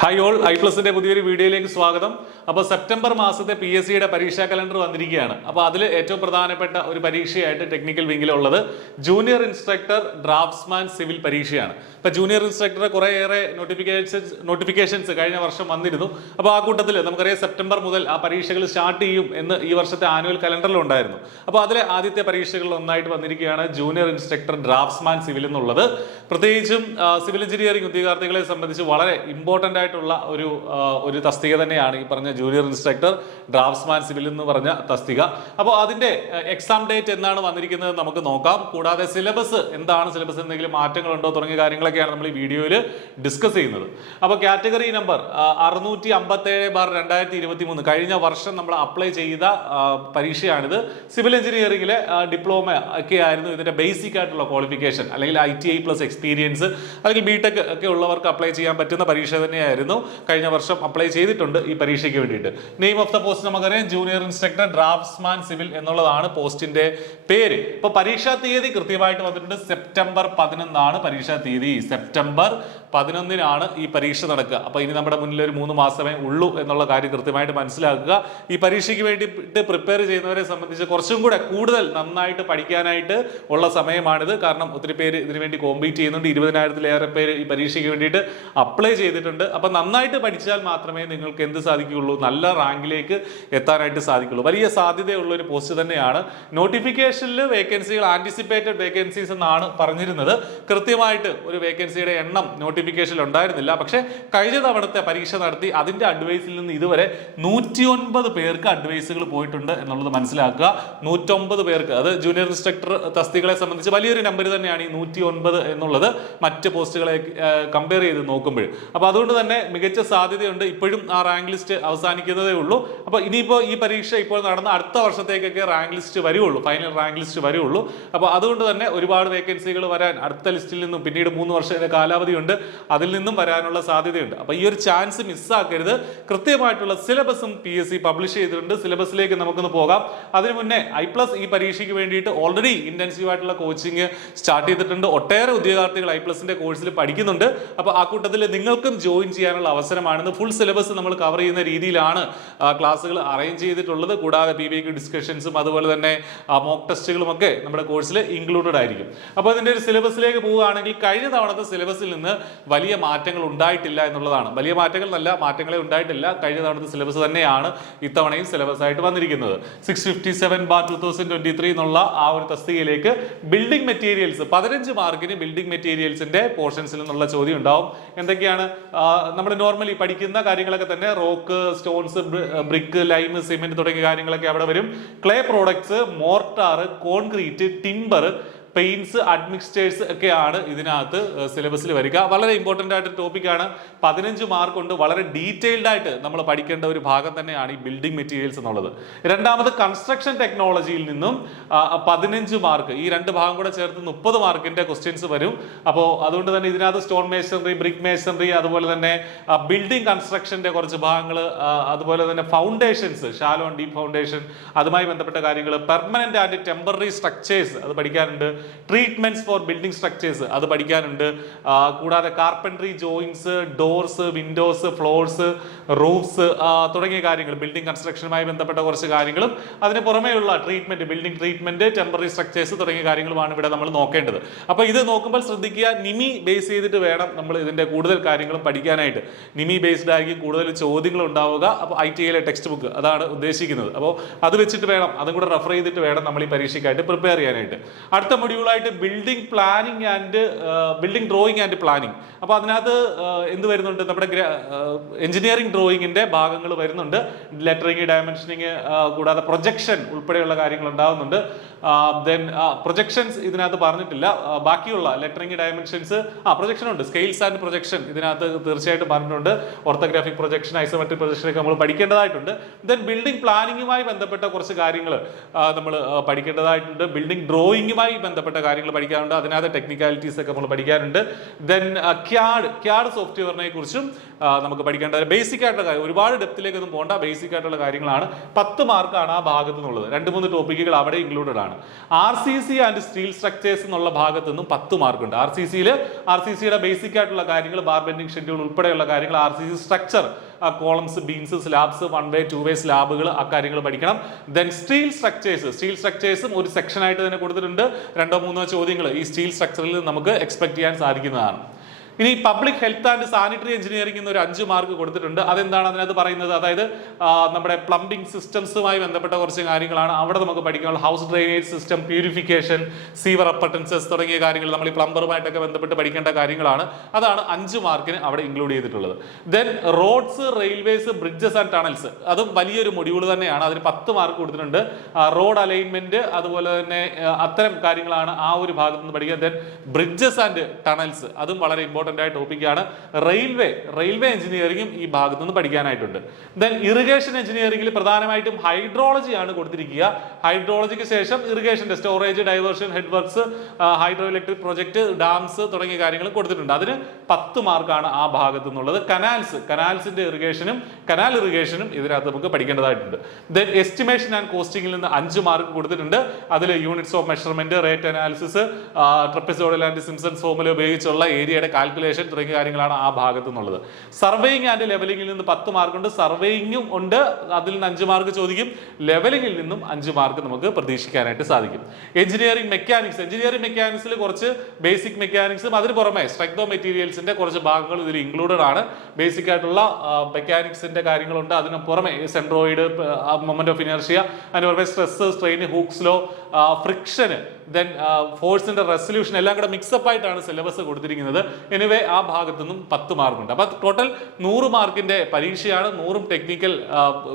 Hi all, ഐ+ന്റെ പുതിയൊരു വീഡിയോയിലേക്ക് സ്വാഗതം. അപ്പോൾ സെപ്റ്റംബർ മാസത്തെ PSCയുടെ പരീക്ഷാ കലണ്ടർ വന്നിരിക്കുകയാണ്. അപ്പോൾ അതിൽ ഏറ്റവും പ്രധാനപ്പെട്ട ഒരു പരീക്ഷയായിട്ട് ടെക്നിക്കൽ വിങ്ങിലുള്ളത് ജൂനിയർ ഇൻസ്ട്രക്ടർ ഡ്രാഫ്റ്റ്സ്മാൻ സിവിൽ പരീക്ഷയാണ്. ഇപ്പോൾ ജൂനിയർ ഇൻസ്ട്രക്ടർ കുറേയേറെ നോട്ടിഫിക്കേഷൻസ് കഴിഞ്ഞ വർഷം വന്നിരുന്നു. അപ്പോൾ ആ കൂട്ടത്തിൽ നമുക്കറിയാം സെപ്റ്റംബർ മുതൽ ആ പരീക്ഷകൾ സ്റ്റാർട്ട് ചെയ്യും എന്ന് ഈ വർഷത്തെ ആനുവൽ കലണ്ടറിൽ ഉണ്ടായിരുന്നു. അപ്പോൾ അതിലെ ആദ്യത്തെ പരീക്ഷകളിൽ ഒന്നായിട്ട് വന്നിരിക്കുകയാണ് ജൂനിയർ ഇൻസ്ട്രക്ടർ ഡ്രാഫ്റ്റ്സ്മാൻ സിവിൽ എന്നുള്ളത്. പ്രത്യേകിച്ചും സിവിൽ എഞ്ചിനീയറിംഗ് ഉദ്യോഗാർത്ഥികളെ സംബന്ധിച്ച് വളരെ ഇമ്പോർട്ടൻ്റ് ആയിട്ടുള്ള ഒരു തസ്തിക തന്നെയാണ് ഈ പറഞ്ഞ ജൂനിയർ ഇൻസ്ട്രക്ടർ ഡ്രാഫ്റ്റ്സ്മാൻ സിവിൽ എന്ന് പറഞ്ഞ തസ്തിക. അപ്പോൾ അതിന്റെ എക്സാം ഡേറ്റ് എന്നാണ് വന്നിരിക്കുന്നത് നമുക്ക് നോക്കാം. കൂടാതെ സിലബസ് എന്താണ്, സിലബസ് എന്തെങ്കിലും മാറ്റങ്ങളുണ്ടോ തുടങ്ങിയ കാര്യങ്ങളൊക്കെയാണ് നമ്മൾ ഈ വീഡിയോയിൽ ഡിസ്കസ് ചെയ്യുന്നത്. അപ്പോൾ കാറ്റഗറി നമ്പർ 657/2023 കഴിഞ്ഞ വർഷം നമ്മൾ അപ്ലൈ ചെയ്ത പരീക്ഷയാണിത്. സിവിൽ എഞ്ചിനീയറിംഗിലെ ഡിപ്ലോമ ഒക്കെ ആയിരുന്നു ഇതിന്റെ ബേസിക് ആയിട്ടുള്ള ക്വാളിഫിക്കേഷൻ, അല്ലെങ്കിൽ ITI പ്ലസ് എക്സ്പീരിയൻസ് അല്ലെങ്കിൽ BTech ഒക്കെ ഉള്ളവർക്ക് അപ്ലൈ ചെയ്യാൻ പറ്റുന്ന പരീക്ഷ തന്നെയായിരുന്നു. കഴിഞ്ഞ വർഷം അപ്ലൈ ചെയ്തിട്ടുണ്ട് ഈ പരീക്ഷയ്ക്ക് വേണ്ടിയിട്ട്. നെയിം ഓഫ് ദ പോസ്റ്റ് നമുക്കറിയാം, ജൂനിയർ ഇൻസ്ട്രക്ടർ ഡ്രാഫ്റ്റ്സ്മാൻ സിവിൽ എന്നുള്ളതാണ് പോസ്റ്റിന്റെ പേര്. ഇപ്പൊ പരീക്ഷാ തീയതി കൃത്യമായിട്ട് വന്നിട്ടുണ്ട്. സെപ്റ്റംബർ 11 പരീക്ഷാ തീയതി. സെപ്റ്റംബർ 11 ഈ പരീക്ഷ നടക്കുക. അപ്പൊ ഇനി നമ്മുടെ മുന്നിൽ ഒരു 3 മാസമേ ഉള്ളൂ എന്നുള്ള കാര്യം കൃത്യമായിട്ട് മനസ്സിലാക്കുക. ഈ പരീക്ഷയ്ക്ക് വേണ്ടിയിട്ട് പ്രിപ്പയർ ചെയ്യുന്നവരെ സംബന്ധിച്ച് കുറച്ചും കൂടെ കൂടുതൽ നന്നായിട്ട് പഠിക്കാനായിട്ട് ഉള്ള സമയമാണിത്. കാരണം ഒത്തിരി പേര് ഇതിനു വേണ്ടി കോമ്പീറ്റ് ചെയ്യുന്നുണ്ട്. 20,000-ലേറെ പേര് ഈ പരീക്ഷയ്ക്ക് വേണ്ടിയിട്ട് അപ്ലൈ ചെയ്തിട്ടുണ്ട്. അപ്പൊ നന്നായിട്ട് പഠിച്ചാൽ മാത്രമേ നിങ്ങൾക്ക് എന്ത് സാധിക്കുകയുള്ളൂ, നല്ല റാങ്കിലേക്ക് എത്താനായിട്ട് സാധിക്കുള്ളൂ. വലിയ സാധ്യതയുള്ള ഒരു പോസ്റ്റ് തന്നെയാണ്. നോട്ടിഫിക്കേഷനിൽ വേക്കൻസികൾ ആന്റിസിപ്പേറ്റഡ് വേക്കൻസീസ് എന്നാണ് പറഞ്ഞിരുന്നത്. കൃത്യമായിട്ട് ഒരു വേക്കൻസിയുടെ എണ്ണം നോട്ടിഫിക്കേഷനിൽ ഉണ്ടായിരുന്നില്ല. പക്ഷേ കഴിഞ്ഞ തവണത്തെ പരീക്ഷ നടത്തി അതിന്റെ അഡ്വൈസിൽ നിന്ന് ഇതുവരെ 109 പേർക്ക് അഡ്വൈസുകൾ പോയിട്ടുണ്ട് എന്നുള്ളത് മനസ്സിലാക്കുക. 109 പേർക്ക്, അത് ജൂനിയർ ഇൻസ്ട്രക്ടർ തസ്തികളെ സംബന്ധിച്ച് വലിയൊരു നമ്പർ തന്നെയാണ് ഈ 109 എന്നുള്ളത് മറ്റ് പോസ്റ്റുകളെ കമ്പയർ ചെയ്ത് നോക്കുമ്പോൾ. അപ്പൊ അതുകൊണ്ട് തന്നെ മികച്ച സാധ്യതയുണ്ട്. ഇപ്പോഴും ആ റാങ്ക് ലിസ്റ്റ് അവസാനിക്കുന്നതേ ഉള്ളൂ. അപ്പൊ ഇനിയിപ്പോൾ ഈ പരീക്ഷ ഇപ്പോൾ നടന്ന അടുത്ത വർഷത്തേക്കൊക്കെ റാങ്ക് ലിസ്റ്റ് വരുള്ളൂ, ഫൈനൽ റാങ്ക് ലിസ്റ്റ് വരുള്ളൂ. അപ്പൊ അതുകൊണ്ട് തന്നെ ഒരുപാട് വേക്കൻസികൾ വരാൻ അടുത്ത ലിസ്റ്റിൽ നിന്നും പിന്നീട് 3 വർഷത്തെ കാലാവധിയുണ്ട്, അതിൽ നിന്നും വരാനുള്ള സാധ്യതയുണ്ട്. അപ്പൊ ഈ ഒരു ചാൻസ് മിസ്സാക്കരുത്. കൃത്യമായിട്ടുള്ള സിലബസും PSC പബ്ലിഷ് ചെയ്തിട്ടുണ്ട്. സിലബസിലേക്ക് നമുക്കൊന്ന് പോകാം. അതിനു മുന്നേ I+ ഈ പരീക്ഷയ്ക്ക് വേണ്ടിയിട്ട് ഓൾറെഡി ഇന്റൻസീവ് ആയിട്ടുള്ള കോച്ചിങ് സ്റ്റാർട്ട് ചെയ്തിട്ടുണ്ട്. ഒട്ടേറെ ഉദ്യോഗാർത്ഥികൾ I+ന്റെ കോഴ്സിൽ പഠിക്കുന്നുണ്ട്. അപ്പൊ ആ കൂട്ടത്തിൽ നിങ്ങൾക്കും ജോയിൻ ചെയ്യാനുള്ള അവസരമാണെന്ന്. ഫുൾ സിലബസ് നമ്മൾ കവർ ചെയ്യുന്ന രീതിയിലാണ് ക്ലാസ്സുകൾ അറേഞ്ച് ചെയ്തിട്ടുള്ളത്. കൂടാതെ PBQ ഡിസ്കഷൻസും അതുപോലെ തന്നെ മോക്ക് ടെസ്റ്റുകളും ഒക്കെ നമ്മുടെ കോഴ്സിൽ ഇൻക്ലൂഡഡ് ആയിരിക്കും. അപ്പോൾ ഇതിന്റെ ഒരു സിലബസിലേക്ക് പോവുകയാണെങ്കിൽ കഴിഞ്ഞ തവണത്തെ സിലബസിൽ നിന്ന് വലിയ മാറ്റങ്ങൾ ഉണ്ടായിട്ടില്ല എന്നുള്ളതാണ്. വലിയ മാറ്റങ്ങൾ നല്ല മാറ്റങ്ങളെ ഉണ്ടായിട്ടില്ല. കഴിഞ്ഞ തവണത്തെ സിലബസ് തന്നെയാണ് ഇത്തവണയും സിലബസ് ആയിട്ട് വന്നിരിക്കുന്നത്. 657/2023 എന്നുള്ള ആ ഒരു തസ്തികയിലേക്ക് ബിൽഡിംഗ് മെറ്റീരിയൽസ് 15 മാർക്കിന് ബിൽഡിംഗ് മെറ്റീരിയൽസിന്റെ പോർഷൻസിൽ നിന്നുള്ള ചോദ്യം ഉണ്ടാവും. എന്തൊക്കെയാണ് നമ്മൾ നോർമലി പഠിക്കുന്ന കാര്യങ്ങളൊക്കെ തന്നെ. Rock, stones, brick, lime, cement തുടങ്ങിയ കാര്യങ്ങളൊക്കെ അവിടെ വരും. Clay products, mortar, concrete, timber, paints, admixtures ഒക്കെയാണ് ഇതിനകത്ത് സിലബസിൽ വരിക. വളരെ ഇമ്പോർട്ടൻ്റ് ആയിട്ട് ടോപ്പിക്കാണ്. 15 മാർക്ക് കൊണ്ട് വളരെ ഡീറ്റെയിൽഡ് ആയിട്ട് നമ്മൾ പഠിക്കേണ്ട ഒരു ഭാഗം തന്നെയാണ് ഈ ബിൽഡിംഗ് മെറ്റീരിയൽസ് എന്നുള്ളത്. രണ്ടാമത് കൺസ്ട്രക്ഷൻ ടെക്നോളജിയിൽ നിന്നും 15 മാർക്ക്, ഈ 2 ഭാഗം കൂടെ ചേർത്ത് 30 മാർക്കിന്റെ ക്വസ്റ്റ്യൻസ് വരും. അപ്പോൾ അതുകൊണ്ട് തന്നെ ഇതിനകത്ത് സ്റ്റോൺ മേസണറി, ബ്രിക്ക് മേസണറി, അതുപോലെ തന്നെ ബിൽഡിംഗ് കൺസ്ട്രക്ഷന്റെ കുറച്ച് ഭാഗങ്ങൾ, അതുപോലെ തന്നെ foundations, shallow and deep foundation, അതുമായി ബന്ധപ്പെട്ട കാര്യങ്ങൾ, പെർമനന്റ് ആൻഡ് ടെമ്പററി സ്ട്രക്ചേഴ്സ് അത് പഠിക്കാനുണ്ട്. ട്രീറ്റ്മെന്റ്സ് ഫോർ ബിൽഡിംഗ് സ്ട്രക്ചേഴ്സ് അത് പഠിക്കാനുണ്ട്. കൂടാതെ carpentry, joints, doors, Windows, floors, roofs തുടങ്ങിയ കാര്യങ്ങൾ, ബിൽഡിംഗ് കൺസ്ട്രക്ഷനുമായി ബന്ധപ്പെട്ട കുറച്ച് കാര്യങ്ങളും അതിന് പുറമെയുള്ള treatment, building treatment, temporary structures തുടങ്ങിയ കാര്യങ്ങളുമാണ് ഇവിടെ നമ്മൾ നോക്കേണ്ടത്. അപ്പൊ ഇത് നോക്കുമ്പോൾ ശ്രദ്ധിക്കുക, നിമി ബേസ് ചെയ്തിട്ട് വേണം നമ്മൾ ഇതിന്റെ കൂടുതൽ കാര്യങ്ങളും പഠിക്കാനായിട്ട്. നിമി ബേസ്ഡ് ആയിരിക്കും കൂടുതൽ ചോദ്യങ്ങൾ ഉണ്ടാവുക. അപ്പോൾ ITIയിലെ ടെക്സ്റ്റ് ബുക്ക് അതാണ് ഉദ്ദേശിക്കുന്നത്. അപ്പോൾ അത് വെച്ചിട്ട് വേണം, അതും കൂടെ റെഫർ ചെയ്തിട്ട് വേണം നമ്മൾ ഈ പരീക്ഷയ്ക്കായിട്ട് പ്രിപ്പയർ ചെയ്യാനായിട്ട്. അടുത്ത മൊഡ്യൂളായിട്ട് building planning and building drawing and planning. അപ്പോൾ അതിനകത്ത് എന്ത് വരുന്നുണ്ട്, നമ്മുടെ എഞ്ചിനീയറിംഗ് ഡ്രോയിങ്ങിന്റെ ഭാഗങ്ങൾ വരുന്നുണ്ട്. ലെറ്ററിങ്, ഡയമെൻഷനിങ്, കൂടാതെ പ്രൊജക്ഷൻ ഉൾപ്പെടെയുള്ള കാര്യങ്ങൾ ഉണ്ടാകുന്നുണ്ട്. ദെൻ പ്രൊജക്ഷൻസ് ഇതിനകത്ത് പറഞ്ഞിട്ടില്ല. ബാക്കിയുള്ള ലെറ്ററിങ്, ഡയമെൻഷൻസ്, പ്രൊജക്ഷൻ ഉണ്ട്. സ്കെയിൽസ് ആൻഡ് പ്രൊജക്ഷൻ ഇതിനകത്ത് തീർച്ചയായിട്ടും പറഞ്ഞിട്ടുണ്ട്. ഓർത്തോഗ്രാഫിക് പ്രൊജക്ഷൻ, ഐസോമെട്രിക് പ്രൊജക്ഷൻ ഒക്കെ നമ്മൾ പഠിക്കേണ്ടതായിട്ടുണ്ട്. ദെൻ ബിൽഡിംഗ് പ്ലാനിങ്ങുമായി ബന്ധപ്പെട്ട കുറച്ച് കാര്യങ്ങൾ നമ്മൾ പഠിക്കേണ്ടതായിട്ടുണ്ട്. ബിൽഡിംഗ് ഡ്രോയിങ്ങുമായി ബന്ധപ്പെട്ട കാര്യങ്ങൾ പഠിക്കാനുണ്ട്. അതിനകത്ത് ടെക്നിക്കാലിറ്റീസ് ഒക്കെ നമ്മൾ പഠിക്കാനുണ്ട്. ദെൻ ക്യാഡ് സോഫ്റ്റ്വെയറിനെ കുറിച്ചും നമുക്ക് പഠിക്കേണ്ട ബേസിക് ആയിട്ടുള്ള കാര്യം, ഒരുപാട് ഡെപ്തിലേക്കൊന്നും പോകേണ്ട ബേസിക് ആയിട്ടുള്ള കാര്യങ്ങളാണ്. 10 മാർക്കാണ് ആ ഭാഗത്തു നിന്നുള്ളത്. 2-3 ടോപ്പിക്കുകൾ അവിടെ ഇൻക്ലൂഡഡ് ആണ്. RCC ആൻഡ് സ്റ്റീൽ സ്ട്രക്ചേഴ്സ് എന്നുള്ള ഭാഗത്തു നിന്നും 10 മാർക്കുണ്ട്. RCCയുടെ ബേസിക് ആയിട്ടുള്ള കാര്യങ്ങൾ, ബാർ ബെൻഡിങ് ഷെഡ്യൂൾ ഉൾപ്പെടെയുള്ള കാര്യങ്ങൾ, RCC structure, columns, beams, slabs, 1 way 2 way സ്ലാബുകൾ, ആ കാര്യങ്ങൾ പഠിക്കണം. ദെൻ സ്റ്റീൽ സ്ട്രക്ചേഴ്സും ഒരു സെക്ഷൻ ആയിട്ട് തന്നെ കൊടുത്തിട്ടുണ്ട്. 2-3 ചോദ്യങ്ങൾ ഈ സ്റ്റീൽ സ്ട്രക്ചറിൽ നമുക്ക് എക്സ്പെക്ട് ചെയ്യാൻ സാധിക്കുന്നതാണ്. ഇനി public health and sanitary engineering എന്നൊരു 5 മാർക്ക് കൊടുത്തിട്ടുണ്ട്. അതെന്താണ് അതിനകത്ത് പറയുന്നത്? അതായത് നമ്മുടെ പ്ലംബിംഗ് സിസ്റ്റംസുമായി ബന്ധപ്പെട്ട കുറച്ച് കാര്യങ്ങളാണ് അവിടെ നമുക്ക് പഠിക്കാനുള്ള. House drainage system, purification, sewer appurtenances തുടങ്ങിയ കാര്യങ്ങൾ നമ്മൾ ഈ പ്ലംബറുമായിട്ടൊക്കെ ബന്ധപ്പെട്ട് പഠിക്കേണ്ട കാര്യങ്ങളാണ്. അതാണ് 5 മാർക്കിന് അവിടെ ഇൻക്ലൂഡ് ചെയ്തിട്ടുള്ളത്. Then roads, railways, bridges and tunnels, അതും വലിയൊരു മൊഡ്യൂൾ തന്നെയാണ്. അതിന് 10 മാർക്ക് കൊടുത്തിട്ടുണ്ട്. റോഡ് അലൈൻമെന്റ്, അതുപോലെ തന്നെ അത്തരം കാര്യങ്ങളാണ് ആ ഒരു ഭാഗത്ത് നിന്ന് പഠിക്കുക. ദെൻ ബ്രിഡ്ജസ് ആൻഡ് ടണൽസ്, അതും വളരെ ഇമ്പോർട്ടൻ്റ് ആയ ടോപ്പിക്കാണ്. റെയിൽവേ എഞ്ചിനീയറിംഗും ഈ ഭാഗത്ത് നിന്ന് പഠിക്കാനായിട്ടുണ്ട്. ദെൻ ഇറിഗേഷൻ എഞ്ചിനീയറിംഗിൽ പ്രധാനമായിട്ടും ഹൈഡ്രോളജി ആണ് കൊടുത്തിരിക്കുക. ഹൈഡ്രോളജിക്ക് ശേഷം ഇറിഗേഷന്റെ storage, diversion, head works, hydro electric project, dams തുടങ്ങിയ കാര്യങ്ങൾ കൊടുത്തിട്ടുണ്ട്. അതിന് 10 മാർക്കാണ് ആ ഭാഗത്ത് നിന്നുള്ളത്. കനാൽസിന്റെ കനാൽ ഇറിഗേഷനും ഇതിനകത്ത് നമുക്ക് പഠിക്കേണ്ടതായിട്ടുണ്ട്. ദെൻ എസ്റ്റിമേഷൻ ആൻഡ് കോസ്റ്റിംഗിൽ നിന്ന് 5 മാർക്ക് കൊടുത്തിട്ടുണ്ട്. അതിൽ units of measurement, rate analysis, trapezoidal and Simpson's formula ഉപയോഗിച്ചുള്ള ഏരിയയുടെ കാൽക്കുലേഷൻ തുടങ്ങിയ കാര്യങ്ങളാണ് ആ ഭാഗത്ത് നിന്നുള്ളത്. സർവേയിങ് ആൻഡ് ലെവലിംഗിൽ നിന്ന് 10 മാർക്കുണ്ട്. സർവേയിങ്ങും ഉണ്ട്, അതിൽ നിന്ന് 5 മാർക്ക് ചോദിക്കും. ലെവലിംഗിൽ നിന്നും 5 മാർക്ക് നമുക്ക് പ്രതീക്ഷിക്കാനായിട്ട് സാധിക്കും. എഞ്ചിനീയറിംഗ് മെക്കാനിക്സിൽ കുറച്ച് ബേസിക് മെക്കാനിക്സും അതിന് പുറമെ സ്ട്രെങ്ത് ഓഫ് മെറ്റീരിയൽസിന്റെ കുറച്ച് ഭാഗങ്ങൾ ഇതിൽ ഇൻക്ലൂഡഡ് ആണ്. ബേസിക് ആയിട്ടുള്ള മെക്കാനിക്സിന്റെ കാര്യങ്ങളുണ്ട്. അതിന് പുറമെ സെൻട്രോയിഡ്, മൊമെന്റ് ഓഫ് ഇനർഷ്യ, അതിന് പുറമെ സ്ട്രെസ്, സ്ട്രെയിൻ, ഹൂക്സ് ലോ, ഫ്രിക്ഷന്, ദെൻ ഫോഴ്സിന്റെ റെസൊല്യൂഷൻ എല്ലാം കൂടെ മിക്സപ്പ് ആയിട്ടാണ് സിലബസ് കൊടുത്തിരിക്കുന്നത്. എനിവേ ആ ഭാഗത്തു നിന്നും 10 മാർക്കുണ്ട്. അപ്പൊ ടോട്ടൽ 100 മാർക്കിന്റെ പരീക്ഷയാണ്. 100 ടെക്നിക്കൽ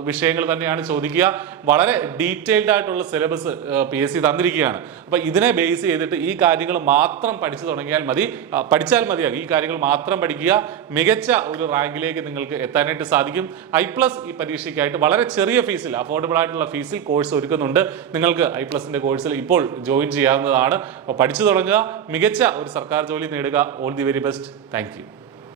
വിഷയങ്ങൾ തന്നെയാണ് ചോദിക്കുക. വളരെ ഡീറ്റെയിൽഡ് ആയിട്ടുള്ള സിലബസ് PSC തന്നിരിക്കുകയാണ്. അപ്പൊ ഇതിനെ ബേസ് ചെയ്തിട്ട് ഈ കാര്യങ്ങൾ മാത്രം പഠിച്ചാൽ മതിയാകും. ഈ കാര്യങ്ങൾ മാത്രം പഠിക്കുക. മികച്ച ഒരു റാങ്കിലേക്ക് നിങ്ങൾക്ക് എത്താനായിട്ട് സാധിക്കും. I+ ഈ പരീക്ഷയ്ക്കായിട്ട് വളരെ ചെറിയ ഫീസിൽ, അഫോർഡബിൾ ആയിട്ടുള്ള ഫീസിൽ കോഴ്സ് ഒരുക്കുന്നുണ്ട്. നിങ്ങൾക്ക് I+ന്റെ കോഴ്സിൽ ഇപ്പോൾ ജോയിൻ ചെയ്യാവുന്നതാണ്. പഠിച്ചു തുടങ്ങുക, മികച്ച ഒരു സർക്കാർ ജോലി നേടുക. All the very best. Thank you.